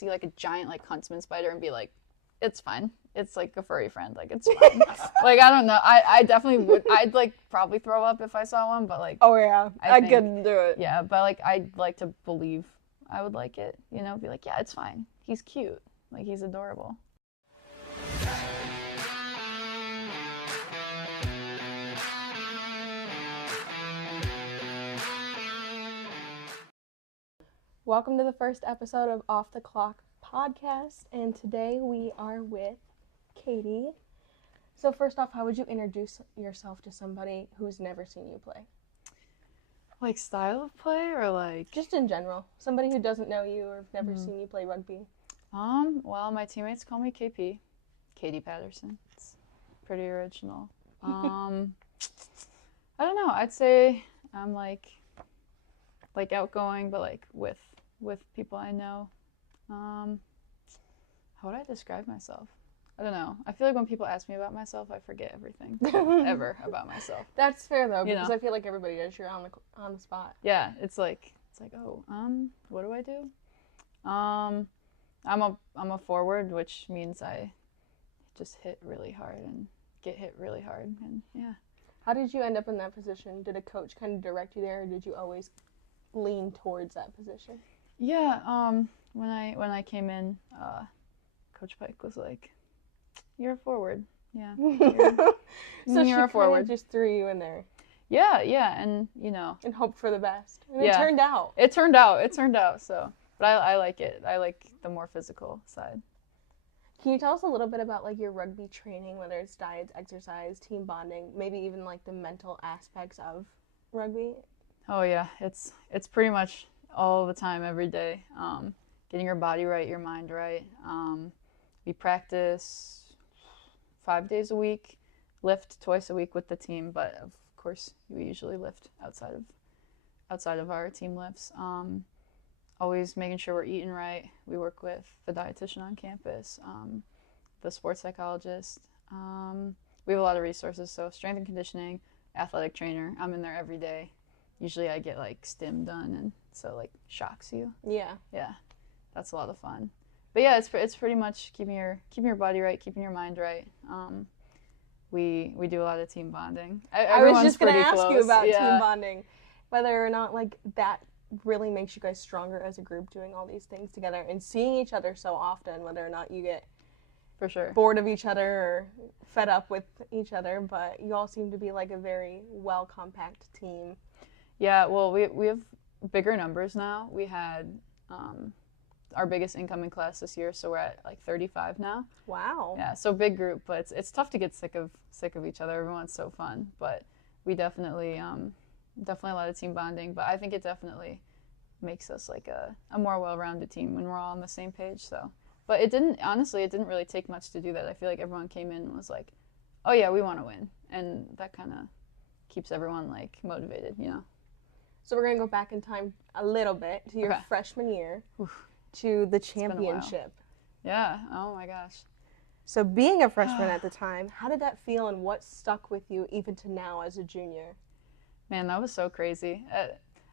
see like a giant like huntsman spider and be like, it's fine. It's like a furry friend. Like, it's fine. Like, I don't know. I definitely would. I'd like probably throw up if I saw one, but like. Oh yeah, I couldn't do it. Yeah, but like I'd like to believe I would like it. You know, be like, yeah, it's fine. He's cute. Like, he's adorable. Welcome to the first episode of Off the Clock podcast, and today we are with Katie. So first off, how would you introduce yourself to somebody who's never seen you play? Like, style of play, or like just in general, somebody who doesn't know you or never seen you play rugby? Well, my teammates call me KP, Katie Paterson. It's pretty original. I don't know. I'd say I'm like outgoing, but like with people I know. How would I describe myself? I don't know. I feel like when people ask me about myself, I forget everything ever about myself. That's fair though, because I feel like everybody does. You're on the spot. Yeah, it's like oh, what do I do? I'm a forward, which means I just hit really hard and get hit really hard, and yeah. How did you end up in that position? Did a coach kind of direct you there, or did you always lean towards that position? Yeah, when I came in, Coach Pike was like, "You're a forward." Yeah. So you're a forward. Just threw you in there. Yeah, and and hoped for the best. And yeah. It turned out. It turned out. So, but I like it. I like the more physical side. Can you tell us a little bit about like your rugby training, whether it's diets, exercise, team bonding, maybe even like the mental aspects of rugby? Oh yeah, it's pretty much all the time, every day. Getting your body right, your mind right. We practice 5 days a week, lift twice a week with the team, but of course we usually lift outside of our team lifts. Always making sure we're eating right. We work with the dietitian on campus, the sports psychologist. We have a lot of resources, so strength and conditioning, athletic trainer. I'm in there every day. Usually I get like stim done, and so like shocks you. Yeah. Yeah, that's a lot of fun. But yeah, it's pretty much keeping your body right, keeping your mind right. We do a lot of team bonding. I was just gonna ask you about team bonding, whether or not like that really makes you guys stronger as a group, doing all these things together and seeing each other so often, whether or not you get for sure bored of each other or fed up with each other, but you all seem to be like a very well compact team. Yeah, well, we have bigger numbers now. We had our biggest incoming class this year, so we're at like 35 now. Wow. Yeah, so big group, but it's tough to get sick of each other. Everyone's so fun, but we definitely a lot of team bonding. But I think it definitely makes us like a more well-rounded team when we're all on the same page. So, but it didn't really take much to do that. I feel like everyone came in and was like, oh yeah, we want to win, and that kind of keeps everyone like motivated, So we're going to go back in time a little bit to your freshman year, to the championship. Yeah, oh my gosh. So being a freshman at the time, how did that feel, and what stuck with you even to now as a junior? Man, that was so crazy.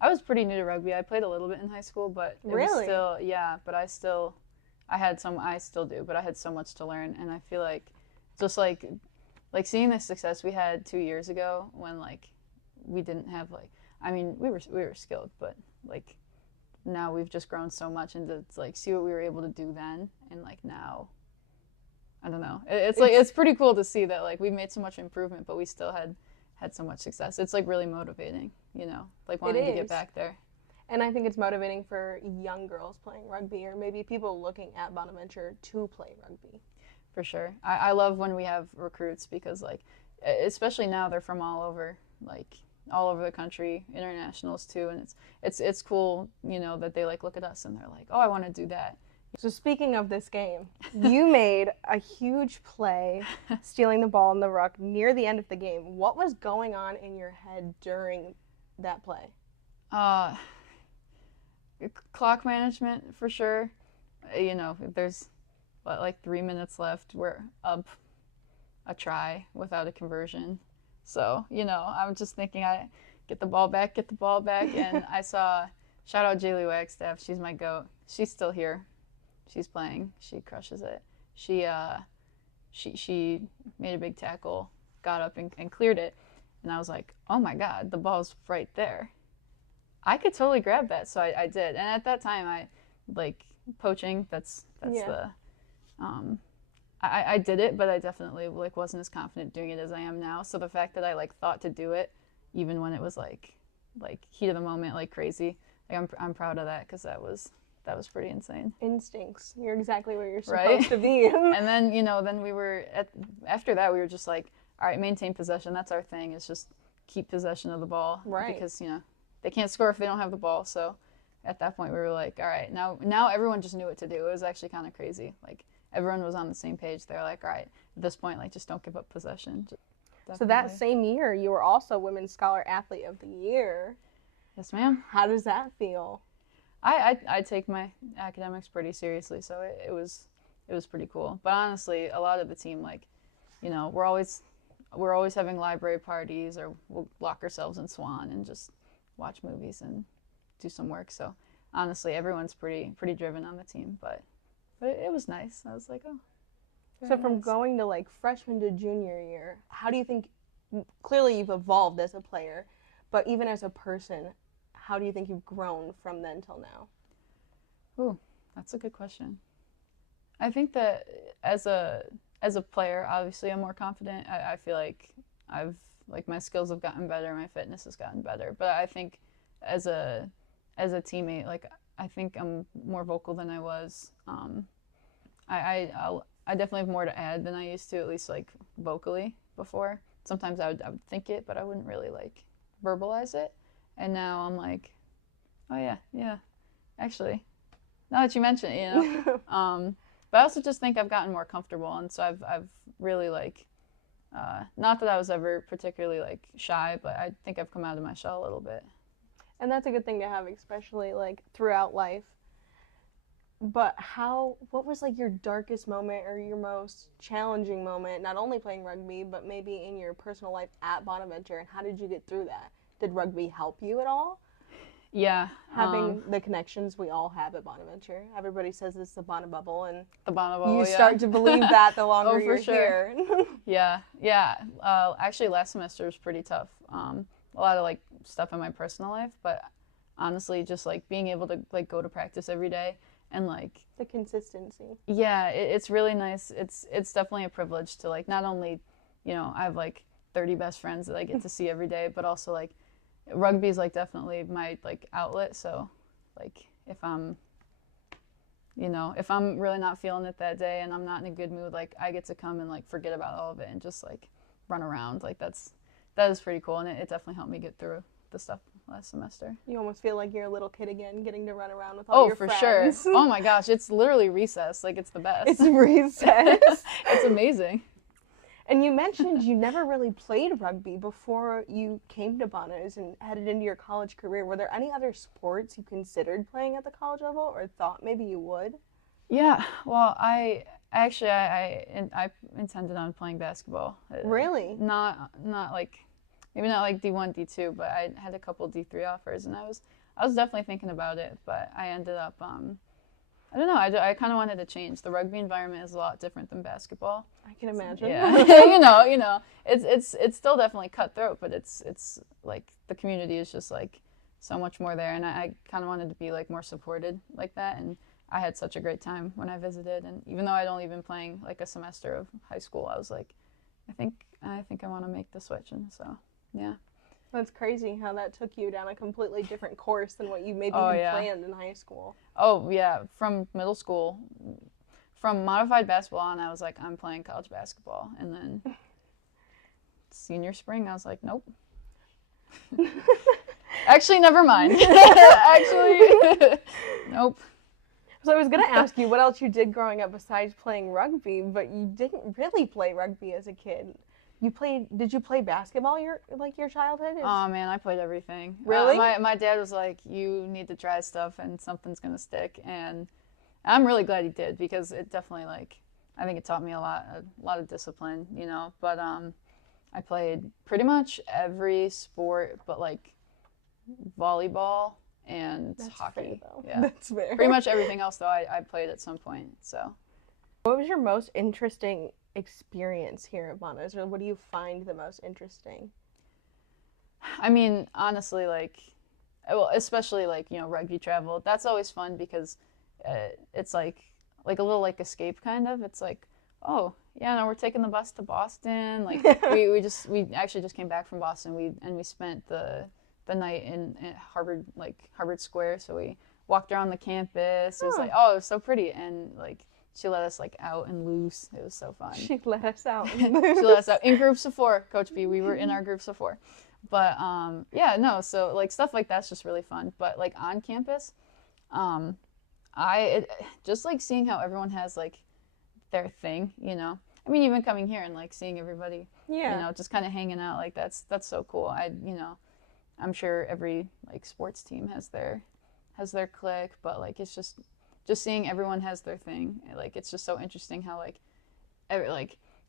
I was pretty new to rugby. I played a little bit in high school, but it really? was still, yeah, but I still do, but I had so much to learn, and I feel like just like seeing the success we had 2 years ago when like we didn't have like, I mean, we were skilled, but like now we've just grown so much, and to like see what we were able to do then, and like now, I don't know. It's pretty cool to see that like we made so much improvement, but we still had so much success. It's like really motivating, like wanting to get back there. And I think it's motivating for young girls playing rugby, or maybe people looking at Bonaventure to play rugby. For sure. I love when we have recruits, because like, especially now, they're from all over the country, internationals too, and it's cool, that they like look at us and they're like, oh, I want to do that. So speaking of this game, you made a huge play stealing the ball in the ruck near the end of the game. What was going on in your head during that play? Clock management, for sure. If there's like 3 minutes left, we're up a try without a conversion. So, I'm just thinking, I get the ball back, and I saw, shout out Jaylee Wagstaff, she's my goat. She's still here. she's playing. She crushes it. She made a big tackle, got up and cleared it, and I was like, oh my god, the ball's right there. I could totally grab that, so I did. And at that time, I like poaching. That's the I did it, but I definitely like wasn't as confident doing it as I am now. So the fact that I like thought to do it, even when it was like heat of the moment, like crazy, like I'm proud of that because that was pretty insane. Instincts. You're exactly where you're Right? supposed to be. And then then we were after that we were just like, all right, maintain possession. That's our thing. Is just keep possession of the ball, right? Because they can't score if they don't have the ball. So at that point we were like, all right, now everyone just knew what to do. It was actually kind of crazy. Like everyone was on the same page. They're like, all right, at this point, like just don't give up possession. So that same year, you were also Women's Scholar Athlete of the Year. Yes, ma'am. How does that feel? I take my academics pretty seriously, so it was pretty cool. But honestly, a lot of the team, like, we're always having library parties, or we'll lock ourselves in Swan and just watch movies and do some work. So honestly, everyone's pretty driven on the team, but it was nice. I was like, oh. So from going to like freshman to junior year, how do you think, clearly you've evolved as a player, but even as a person, how do you think you've grown from then till now? Ooh, that's a good question. I think that as a player, obviously I'm more confident. I feel like my skills have gotten better, my fitness has gotten better. But I think as a teammate, like I think I'm more vocal than I was. I definitely have more to add than I used to, at least like vocally before. Sometimes I would think it, but I wouldn't really like verbalize it. And now I'm like, oh yeah, actually, now that you mention it, but I also just think I've gotten more comfortable, and so I've really like, not that I was ever particularly like shy, but I think I've come out of my shell a little bit. And that's a good thing to have, especially like throughout life. But what was like your darkest moment or your most challenging moment, not only playing rugby, but maybe in your personal life at Bonaventure, and how did you get through that? Did rugby help you at all? Yeah. Having the connections we all have at Bonaventure. Everybody says it's the Bona Bubble, and the Bona Bubble, you start to believe that the longer you're sure. here. Yeah. Actually, last semester was pretty tough. A lot of like stuff in my personal life, but honestly, just like being able to like go to practice every day and like the consistency. Yeah, it's really nice. It's definitely a privilege to like not only, I have like 30 best friends that I get to see every day, but also like rugby is like definitely my like outlet. So like if I'm really not feeling it that day and I'm not in a good mood, like I get to come and like forget about all of it and just like run around. Like that is pretty cool, and it definitely helped me get through the stuff last semester. You almost feel like you're a little kid again, getting to run around with all your friends. Oh, for sure. Oh my gosh, it's literally recess. Like it's the best. It's recess. It's amazing. And you mentioned you never really played rugby before you came to Bonas and headed into your college career. Were there any other sports you considered playing at the college level or thought maybe you would? Yeah, well, I intended on playing basketball. Really? Not like, maybe not like D1, D2, but I had a couple D3 offers, and I was definitely thinking about it, but I ended up, I don't know, I kind of wanted to change. The rugby environment is a lot different than basketball. I can imagine. Yeah, it's still definitely cutthroat, but it's like the community is just like so much more there, and I kind of wanted to be like more supported like that, and I had such a great time when I visited, and even though I'd only been playing like a semester of high school, I was like, I think I want to make the switch, and so yeah. That's crazy how that took you down a completely different course than what you maybe had planned in high school. Oh yeah, from middle school, from modified basketball on, I was like, I'm playing college basketball, and then senior spring, I was like, nope. Actually, never mind. Actually, nope. So I was going to ask you what else you did growing up besides playing rugby, but you didn't really play rugby as a kid. Did you play basketball your childhood? Oh man, I played everything. Really? My dad was like, you need to try stuff and something's going to stick. And I'm really glad he did, because it definitely I think it taught me a lot of discipline, but I played pretty much every sport but like volleyball and That's hockey. fair, though. Yeah. That's fair. Pretty much everything else, though, I played at some point. So, What was your most interesting experience here at Monos, or what do you find the most interesting? I mean, honestly, like, well, especially like, rugby travel. That's always fun because it's like a little like escape kind of. It's like, oh, yeah, no, we're taking the bus to Boston. Like we actually just came back from Boston. We spent the night in Harvard Square. So we walked around the campus. It was like, oh, it was so pretty, and like she let us like out and loose. It was so fun. She let us out. She let us out in groups of 4, Coach B. We were in our groups of 4. But yeah, no, so like stuff like that's just really fun. But like on campus, just like seeing how everyone has like their thing, I mean, even coming here and like seeing everybody, just kind of hanging out, like that's so cool. I'm sure every like sports team has their clique, but like it's just seeing everyone has their thing. Like it's just so interesting how like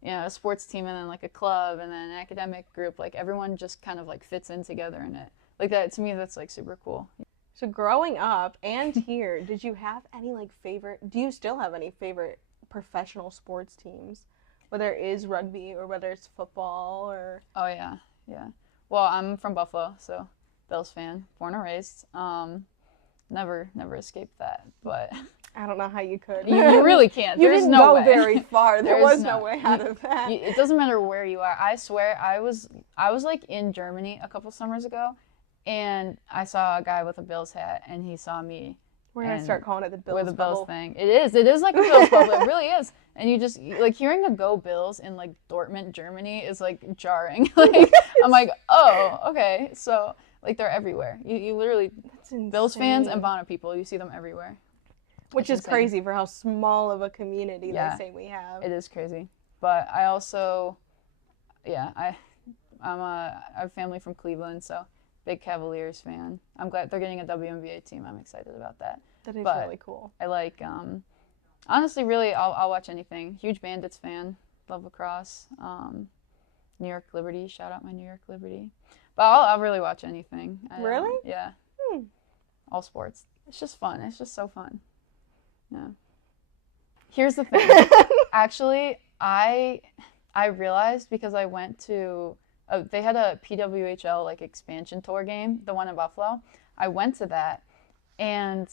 a sports team and then like a club and then an academic group, like everyone just kind of like fits in together in it. Like that, to me, that's like super cool. So growing up and here, did you have any do you still have any favorite professional sports teams? Whether it is rugby or whether it's football or... Oh yeah. Well, I'm from Buffalo, so Bills fan, born and raised. Never escaped that, but... I don't know how you could. You really can't. You There's didn't no go way. very far. There was no way out of that. It doesn't matter where you are. I swear, I was like in Germany a couple summers ago, and I saw a guy with a Bills hat, and he saw me. We're gonna start calling it the Bills with the Bills bubble. thing. It is like a Bills bubble. It really is. And you just like hearing a "Go Bills" in like Dortmund, Germany, is like jarring. Like I'm like, oh, okay, so like they're everywhere. You literally Bills fans and Bono people. You see them everywhere. Which is crazy for how small of a community they say we have. It is crazy. But I also, I have family from Cleveland, so big Cavaliers fan. I'm glad they're getting a WNBA team. I'm excited about that. That is really cool. I like, honestly, really, I'll watch anything. Huge Bandits fan. Love lacrosse. New York Liberty. Shout out my New York Liberty. But I'll really watch anything. Really? Yeah. All sports. It's just fun. It's just so fun. Yeah. Here's the thing. Actually, I realized because I went to they had a PWHL like expansion tour game, the one in Buffalo. I went to that, and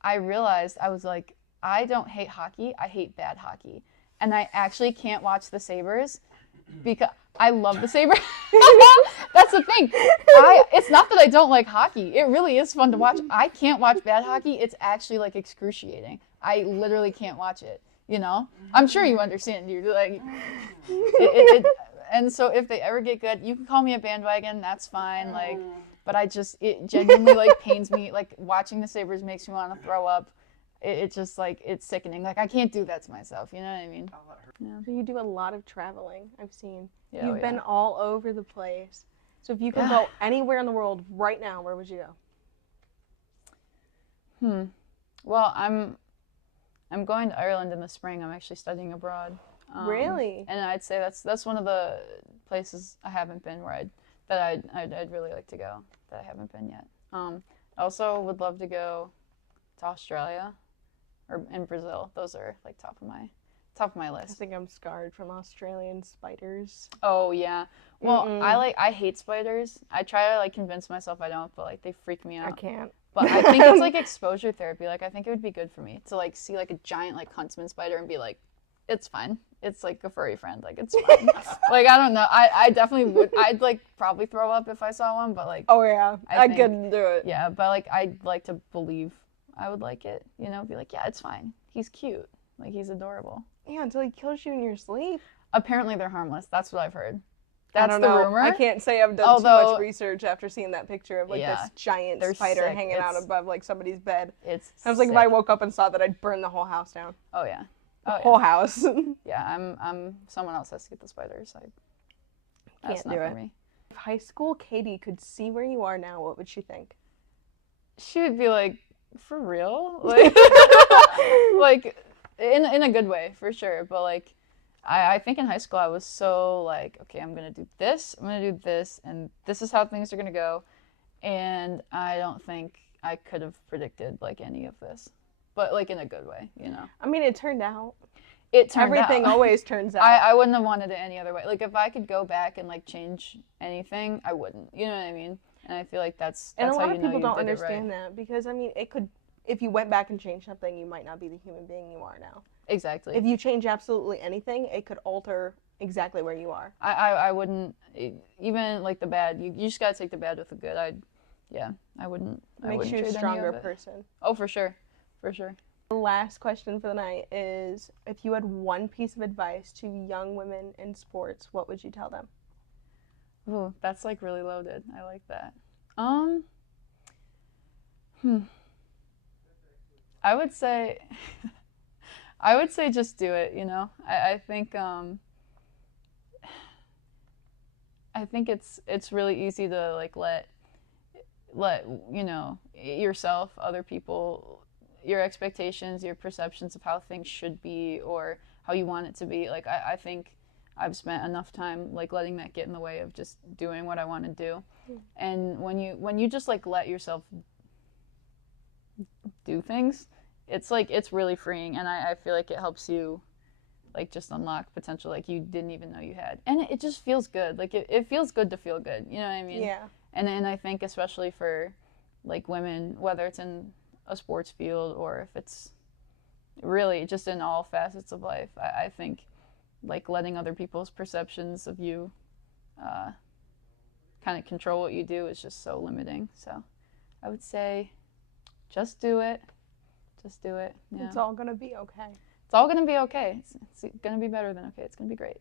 I realized I was like, I don't hate hockey. I hate bad hockey, and I actually can't watch the Sabres because I love the Sabres. That's the thing. It's not that I don't like hockey. It really is fun to watch. I can't watch bad hockey. It's actually like excruciating. I literally can't watch it. I'm sure you understand. You're like, and so if they ever get good, you can call me a bandwagon. That's fine. Like, but it genuinely like pains me. Like watching the Sabres makes me want to throw up. It's just like, it's sickening. Like I can't do that to myself. You know what I mean? Yeah. So you do a lot of traveling, I've seen. Yeah, You've been all over the place. So if you could go anywhere in the world right now, where would you go? Well, I'm going to Ireland in the spring. I'm actually studying abroad. Really? And I'd say that's one of the places I haven't been that I'd really like to go that I haven't been yet. I also would love to go to Australia or in Brazil. Those are like top of my list. I think I'm scarred from Australian spiders. Oh yeah. Well, I hate spiders. I try to like convince myself I don't, but like they freak me out. I can't. But I think it's like exposure therapy. Like I think it would be good for me to like see like a giant like huntsman spider and be like, it's fine. It's like a furry friend. Like it's fine. Like I don't know. I definitely would. I'd like probably throw up if I saw one, but like. Oh yeah. I couldn't do it. Yeah, but like I'd like to believe I would like it. Be like, yeah, it's fine. He's cute. Like he's adorable. Yeah, until he kills you in your sleep. Apparently they're harmless. That's what I've heard. That's the rumor. I can't say I've done too much research after seeing that picture of like this giant spider hanging out above like somebody's bed. I was like, if I woke up and saw that, I'd burn the whole house down. Oh yeah. The whole house. Yeah, I'm. Someone else has to get the spiders. Can't do it. Me. If high school Katie could see where you are now, what would she think? She would be like, for real? Like, like in a good way, for sure. But like, I think in high school I was so like, okay, I'm gonna do this, and this is how things are gonna go. And I don't think I could have predicted like any of this, but like in a good way, you know. I mean, it turned out. It turned Everything out. always turns out. I wouldn't have wanted it any other way. Like if I could go back and like change anything, I wouldn't. You know what I mean? And I feel like that's And a how lot you of know people you don't did it understand right. that because, I mean, it could, if you went back and changed something, you might not be the human being you are now. Exactly. If you change absolutely anything, it could alter exactly where you are. I wouldn't even like the bad. You just gotta take the bad with the good. I wouldn't. I Makes wouldn't you a trade any stronger of it. person. Oh, for sure, for sure. The last question for the night is, if you had one piece of advice to young women in sports, what would you tell them? Ooh, that's like really loaded. I like that. Um, hmm. I would say, I would say just do it. You know, I think it's really easy to like let you know yourself, other people, your expectations, your perceptions of how things should be or how you want it to be. Like I think I've spent enough time like letting that get in the way of just doing what I want to do. And when you just like let yourself do things, it's like it's really freeing, and I feel like it helps you like just unlock potential like you didn't even know you had, and it just feels good. Like it feels good to feel good, you know what I mean? Yeah. And I think especially for like women, whether it's in a sports field or if it's really just in all facets of life, I think like letting other people's perceptions of you kind of control what you do is just so limiting. So I would say just do it. Just do it. Yeah. It's all going to be okay. It's all going to be okay. It's going to be better than okay. It's going to be great.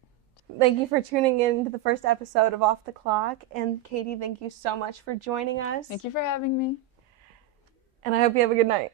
Thank you for tuning in to the first episode of Off the Clock. And Katie, thank you so much for joining us. Thank you for having me. And I hope you have a good night.